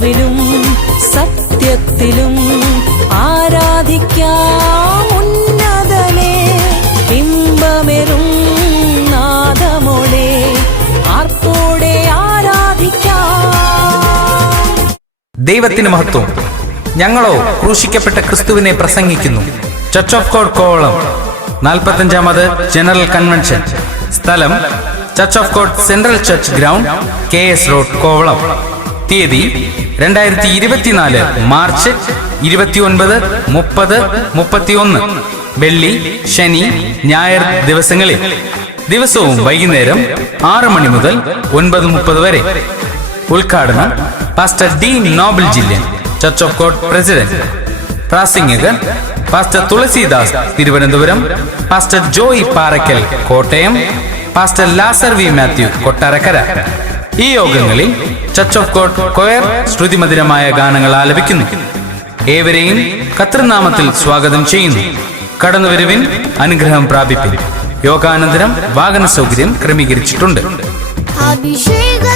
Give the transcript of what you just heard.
ആത്മാവിലും സത്യത്തിലും ആരാധിക്കാം ഉന്നതനെ. നാദമോളെ. ആർപ്പോടെ ആരാധിക്കാം? ദൈവത്തിന് മഹത്വം. ഞങ്ങളോ ക്രൂശിക്കപ്പെട്ട ക്രിസ്തുവിനെ പ്രസംഗിക്കുന്നു. ചർച്ച് ഓഫ് കോഡ് കോവളം നാൽപ്പത്തഞ്ചാമത് ജനറൽ കൺവെൻഷൻ സ്ഥലം church of God central church ground K S road Kovalam. തീയതി രണ്ടായിരത്തി ഇരുപത്തിനാല് മാർച്ച് ഇരുപത്തിയൊൻപത് മുപ്പത് മുപ്പത്തിയൊന്ന്. വെള്ളി ശനി ഞായർ ദിവസങ്ങളിൽ. ദിവസവും വൈകുന്നേരം ആറ് മണി മുതൽ ഒൻപത് മുപ്പത് വരെ. ഉദ്ഘാടനം pastor D Noble Jillan church of God president. പ്രാസംഗികർ pastor Thulasidas Thiruvananthapuram. Pastor Joy Parackal Kottayam. Pastor Lazar V Mathew Kottarakkara. ഈ യോഗങ്ങളിൽ ചർച്ച് ഓഫ് ഗോഡ് കൊയർ ശ്രുതിമധുരമായ ഗാനങ്ങൾ ആലപിക്കുന്നു. ഏവരെയും കത്രനാമത്തിൽ സ്വാഗതം ചെയ്യുന്നു. കടന്നുവരുവിൻ അനുഗ്രഹം പ്രാപിപ്പിൻ. യോഗാനന്തരം വാഹന സൗകര്യം ക്രമീകരിച്ചിട്ടുണ്ട് അഭിഷേക